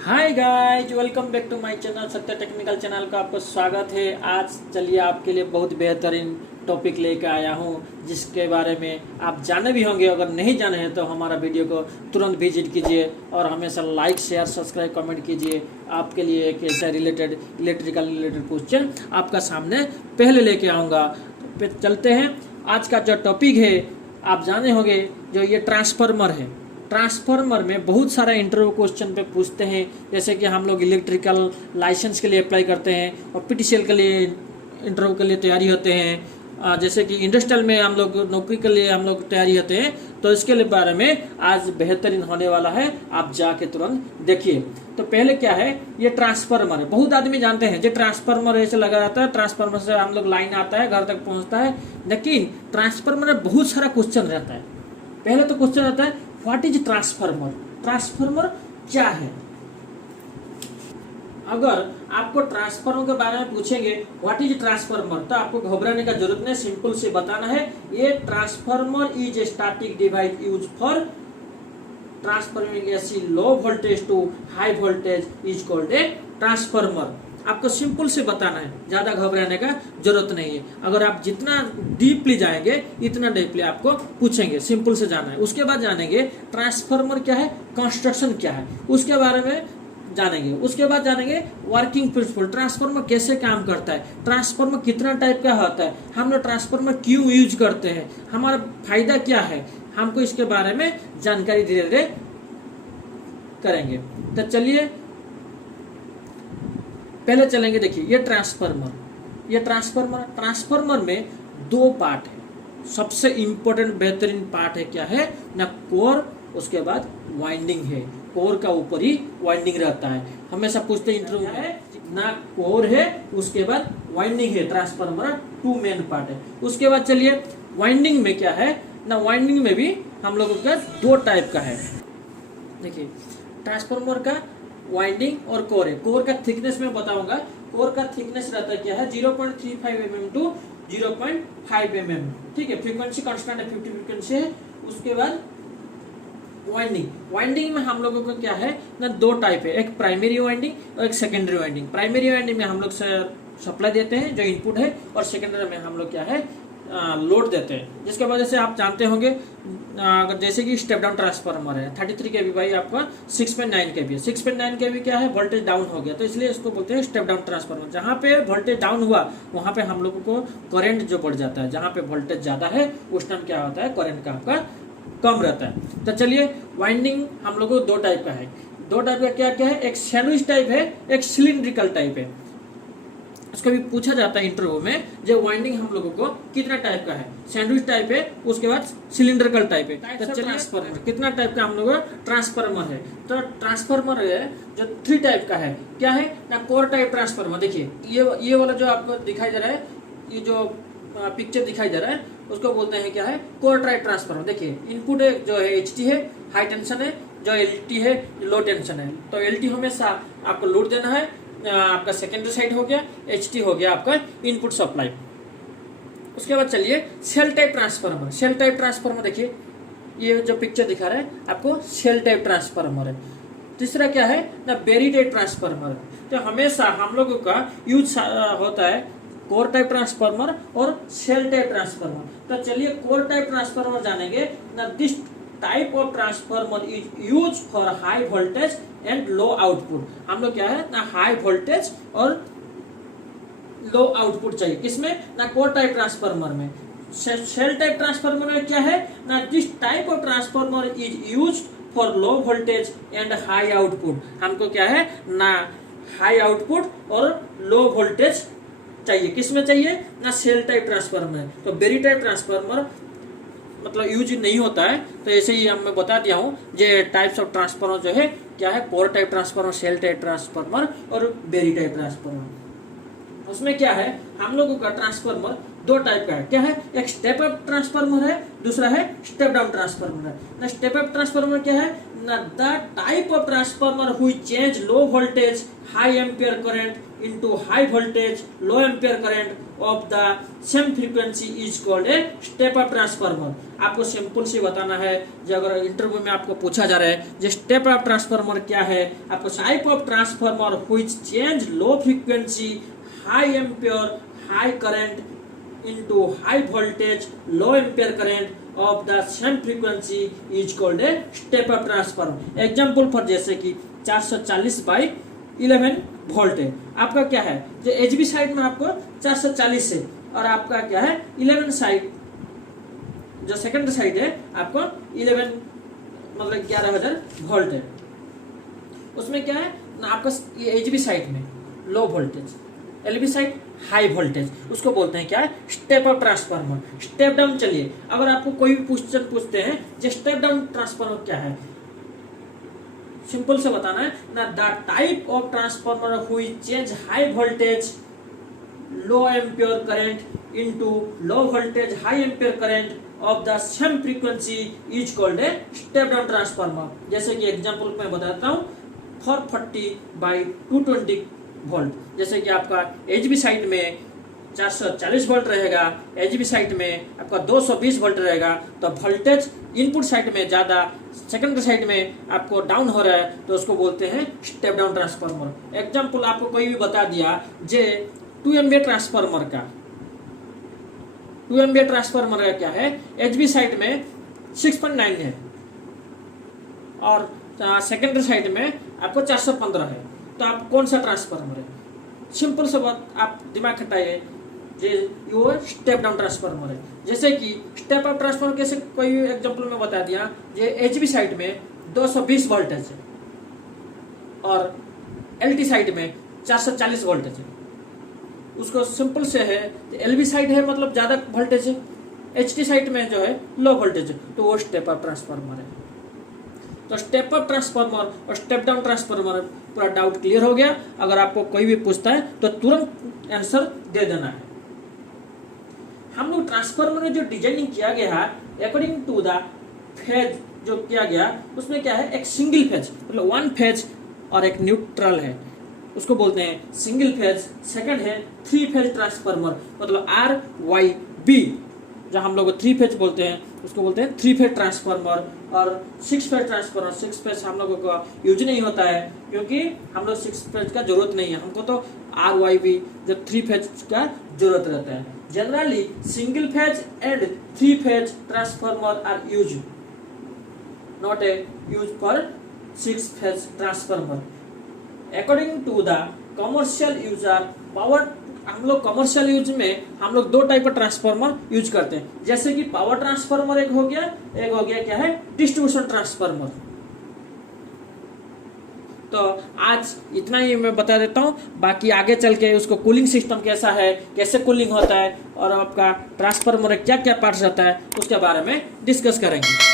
Hi guys, welcome back to my channel Satya technical channel का आपको स्वागत है। आज चलिए आपके लिए बहुत बेहतरीन टॉपिक लेकर आया हूँ, जिसके बारे में आप जाने भी होंगे। अगर नहीं जाने हैं तो हमारा वीडियो को तुरंत विजिट कीजिए और हमेशा लाइक शेयर सब्सक्राइब कमेंट कीजिए। आपके लिए एक ऐसा इलेक्ट्रिकल रिलेटेड क्वेश्चन आपका सामने पहले लेके आऊँगा। तो चलते हैं। आज का जो टॉपिक है आप जाने होंगे, जो ये ट्रांसफार्मर है। ट्रांसफार्मर में बहुत सारा इंटरव्यू क्वेश्चन पे पूछते हैं, जैसे कि हम लोग इलेक्ट्रिकल लाइसेंस के लिए अप्लाई करते हैं और पीटीसीएल के लिए इंटरव्यू के लिए तैयारी होते हैं। जैसे कि इंडस्ट्रियल में हम लोग नौकरी के लिए हम लोग तैयारी होते हैं। तो इसके लिए बारे में आज बेहतरीन होने वाला है, आप जाके तुरंत देखिए। तो पहले क्या है, ये ट्रांसफार्मर है। बहुत आदमी जानते हैं जो ट्रांसफार्मर ऐसे लगा रहता है, ट्रांसफार्मर से हम लोग लाइन आता है घर तक पहुंचता है। लेकिन ट्रांसफार्मर में बहुत सारा क्वेश्चन रहता है। पहले तो क्वेश्चन रहता है, व्हाट इज ट्रांसफार्मर? ट्रांसफार्मर क्या है? अगर आपको ट्रांसफार्मर के बारे में पूछेंगे व्हाट इज ट्रांसफार्मर, तो आपको घबराने का जरूरत नहीं, सिंपल से बताना है। ये transformer is a static device use for transforming AC low voltage to high voltage is called a transformer. आपको सिंपल से बताना है, ज्यादा घबराने का जरूरत नहीं है। अगर आप जितना डीपली जाएंगे इतना डीपली आपको पूछेंगे, सिंपल से जाना है। उसके बाद जानेंगे ट्रांसफार्मर क्या है, कंस्ट्रक्शन क्या है, उसके बारे में जानेंगे। उसके बाद जानेंगे वर्किंग प्रिंसिपल, ट्रांसफार्मर कैसे काम करता है, ट्रांसफार्मर कितना टाइप का होता है, हम लोग ट्रांसफार्मर क्यों यूज करते हैं, हमारा फायदा क्या है, हमको इसके बारे में जानकारी धीरे धीरे करेंगे। तो चलिए पहले चलेंगे। देखिए ये ट्रांसफार्मर में दो पार्ट है। सबसे इंपॉर्टेंट बेहतरीन पार्ट है क्या है ना, कोर, उसके बाद वाइंडिंग है। कोर का ऊपर ही वाइंडिंग रहता है। हमेशा पूछते इंटरव्यू है ना, कोर है उसके बाद वाइंडिंग है। ट्रांसफार्मर टू मेन पार्ट है। उसके बाद चलिए वाइंडिंग में क्या है ना, वाइंडिंग में भी हम लोगों का दो टाइप का है। देखिए ट्रांसफार्मर का वाइंडिंग और कोर है। कोर का थिकनेस में बताऊंगा। कोर का थिकनेस रहता है क्या है, 0.35 mm टू 0.5 mm। ठीक है, फ्रीक्वेंसी कांस्टेंट है, 50 फ्रीक्वेंसी है। उसके बाद वाइंडिंग में हम लोगों को क्या है ना, दो टाइप है, एक प्राइमरी वाइंडिंग और एक सेकेंडरी वाइंडिंग। प्राइमरी वाइंडिंग में हम लोग सप्लाई देते हैं जो इनपुट है, और सेकेंडरी में हम लोग क्या है लोड देते हैं, जिसके वजह से आप जानते होंगे। अगर जैसे कि स्टेप डाउन ट्रांसफार्मर है 33 kV भाई, आपका 6.9 kV है। 6.9 kV क्या है, वोल्टेज डाउन हो गया, तो इसलिए इसको बोलते हैं स्टेप डाउन ट्रांसफार्मर। जहाँ पे वोल्टेज डाउन हुआ वहाँ पे हम लोगों को करंट जो बढ़ जाता है। जहाँ पे वोल्टेज ज्यादा है उस टाइम क्या होता है, करंट का आपका कम रहता है। तो चलिए वाइंडिंग हम लोग को दो टाइप का है। दो टाइप का क्या क्या है, एक सैंडविच टाइप है, एक सिलिंड्रिकल टाइप है। उसको भी पूछा जाता है इंटरव्यू में, जो वाइंडिंग हम लोगों को कितना टाइप का है, सैंडविच टाइप है, उसके बाद सिलिंड्रिकल टाइप है। तो ट्रांसफार्मर कितना टाइप का हम लोग ट्रांसफार्मर है, तो ट्रांसफार्मर है जो 3 टाइप का है। क्या है ना, कोर टाइप ट्रांसफार्मर। देखिए ये वाला जो आपको दिखाई दे रहा है, ये जो पिक्चर दिखाई दे रहा है, उसको बोलते हैं क्या है, कोर टाइप ट्रांसफार्मर। देखिए इनपुट जो है एचटी है, हाई टेंशन है, जो एलटी है लो टेंशन है। तो एलटी हमेशा आपको लोड देना है, आपका सेकेंडरी साइड हो गया, एचटी हो गया आपका इनपुट सप्लाई। उसके बाद चलिए shell type transformer. Shell type transformer देखिए ये जो पिक्चर दिखा रहा है आपको, सेल टाइप ट्रांसफार्मर है। तीसरा क्या है ना, बेरी टाइप ट्रांसफार्मर। तो हमेशा हम लोगों का यूज होता है कोर टाइप ट्रांसफार्मर और सेल टाइप ट्रांसफार्मर। तो चलिए कोर टाइप ट्रांसफार्मर जानेंगे ना। This type of transformer is use for high voltage and low output. हम लोग क्या है ना, हाई वोल्टेज और लो आउटपुट चाहिए, किसमें ना, कोर टाइप ट्रांसफार्मर में। सेल टाइप ट्रांसफार्मर में क्या है ना, this type of transformer is use for low voltage and high output. हमको क्या है ना, हाई आउटपुट और लो वोल्टेज चाहिए, किसमें चाहिए ना, सेल टाइप ट्रांसफार्मर। तो बेरी टाइप ट्रांसफार्मर मतलब यूज नहीं होता है। तो ऐसे ही मैं बता दिया हूँ जे टाइप्स ऑफ ट्रांसफार्मर जो है क्या है, core type transformer, shell type transformer और बेरी टाइप ट्रांसफार्मर। उसमें क्या है, हम लोगों का ट्रांसफार्मर दो टाइप का है। क्या है? एक स्टेप अप ट्रांसफार्मर है, दूसरा है स्टेप डाउन ट्रांसफार्मर है ना। स्टेप अप ट्रांसफार्मर क्या है ना? The type of transformer which change low voltage high ampere current into high voltage low ampere current of the same frequency is called a step up transformer. आपको simple से बताना है, जो अगर interview में आपको पूछा जा रहा है जो स्टेप अप ट्रांसफार्मर क्या है, आपको type of transformer which change low frequency high ampere high current into high voltage low ampere current of the same frequency is called a step up transformer. Example for जैसे कि 440/11 volt है, आपका क्या है जो एचबी साइड में आपको 440 है और आपका क्या है 11 साइड जो सेकंड साइड है आपको 11 मतलब 11,000 वोल्ट है। उसमें क्या है ना आपका एचबी साइड में low voltage, LB side high voltage, उसको बोलते हैं क्या है step up transformer. Step down, चलिए अगर आपको कोई भी क्वेश्चन पूछते हैं जो स्टेप डाउन ट्रांसफार्मर क्या है, सिंपल से बताना है ना। The type of transformer which change high voltage low ampere current into low voltage high ampere current of the same frequency is called a step down transformer. जैसे कि example मैं बताता हूँ 440/220 वोल्ट, जैसे कि आपका एचबी साइड में 440 volt रहेगा, एचबी साइड में आपका 220 वोल्ट रहेगा, तो वोल्टेज इनपुट साइड में ज्यादा सेकंडरी साइड में आपको डाउन हो रहा है तो उसको बोलते हैं स्टेप डाउन ट्रांसफार्मर। एग्जांपल आपको कोई भी बता दिया जे 2 MVA ट्रांसफार्मर का, 2 MVA ट्रांसफार्मर का क्या है एचबी साइड में 6.9 है और सेकेंडरी साइड में आपको 415 है, तो आप कौन सा ट्रांसफार्मर है? सिंपल से बात आप दिमाग खटाइए, ये स्टेप डाउन ट्रांसफार्मर है। जैसे कि स्टेप अप ट्रांसफार्मर कैसे कोई एग्जांपल में बता दिया, ये एचबी साइड में 220 वोल्टेज है और एलटी साइड में 440 वोल्टेज है, उसको सिंपल से है एलबी साइड है मतलब ज्यादा वोल्टेज है, एचटी साइड में जो है लो वोल्टेज है, तो वो स्टेप अप ट्रांसफार्मर है। तो स्टेप अप ट्रांसफार्मर और स्टेप डाउन ट्रांसफार्मर पूरा डाउट क्लियर हो गया। अगर आपको कोई भी पूछता है तो तुरंत आंसर दे देना है। हम लोग ट्रांसफार्मर में जो डिजाइनिंग किया गया है अकॉर्डिंग टू द फेज जो किया गया, उसमें क्या है एक सिंगल फेज मतलब 1 फेज और एक न्यूट्रल है, उसको बोलते हैं सिंगल फेज। सेकंड है 3 फेज ट्रांसफार्मर मतलब RYB, जो हम लोग 3 फेज बोलते हैं उसको बोलते हैं 3 फेज ट्रांसफार्मर। और 6 फेज ट्रांसफार्मर, 6 फेज हम लोगों का यूज नहीं होता है क्योंकि हम लोग 6 फेज का जरूरत नहीं है, हमको तो RYB जो 3 फेज का जरूरत रहता है। Generally single phase and 3 phase transformer are use, not a use for 6 phase transformer. According to the commercial user power, हम लोग कमर्शियल यूज में हम लोग 2 टाइप का ट्रांसफार्मर यूज करते हैं, जैसे कि पावर ट्रांसफार्मर एक हो गया क्या है डिस्ट्रीब्यूशन ट्रांसफार्मर। तो आज इतना ही मैं बता देता हूँ, बाकी आगे चल के उसको कूलिंग सिस्टम कैसा है, कैसे कूलिंग होता है और आपका ट्रांसफार्मर क्या क्या पार्ट्स रहता है उसके बारे में डिस्कस करेंगे।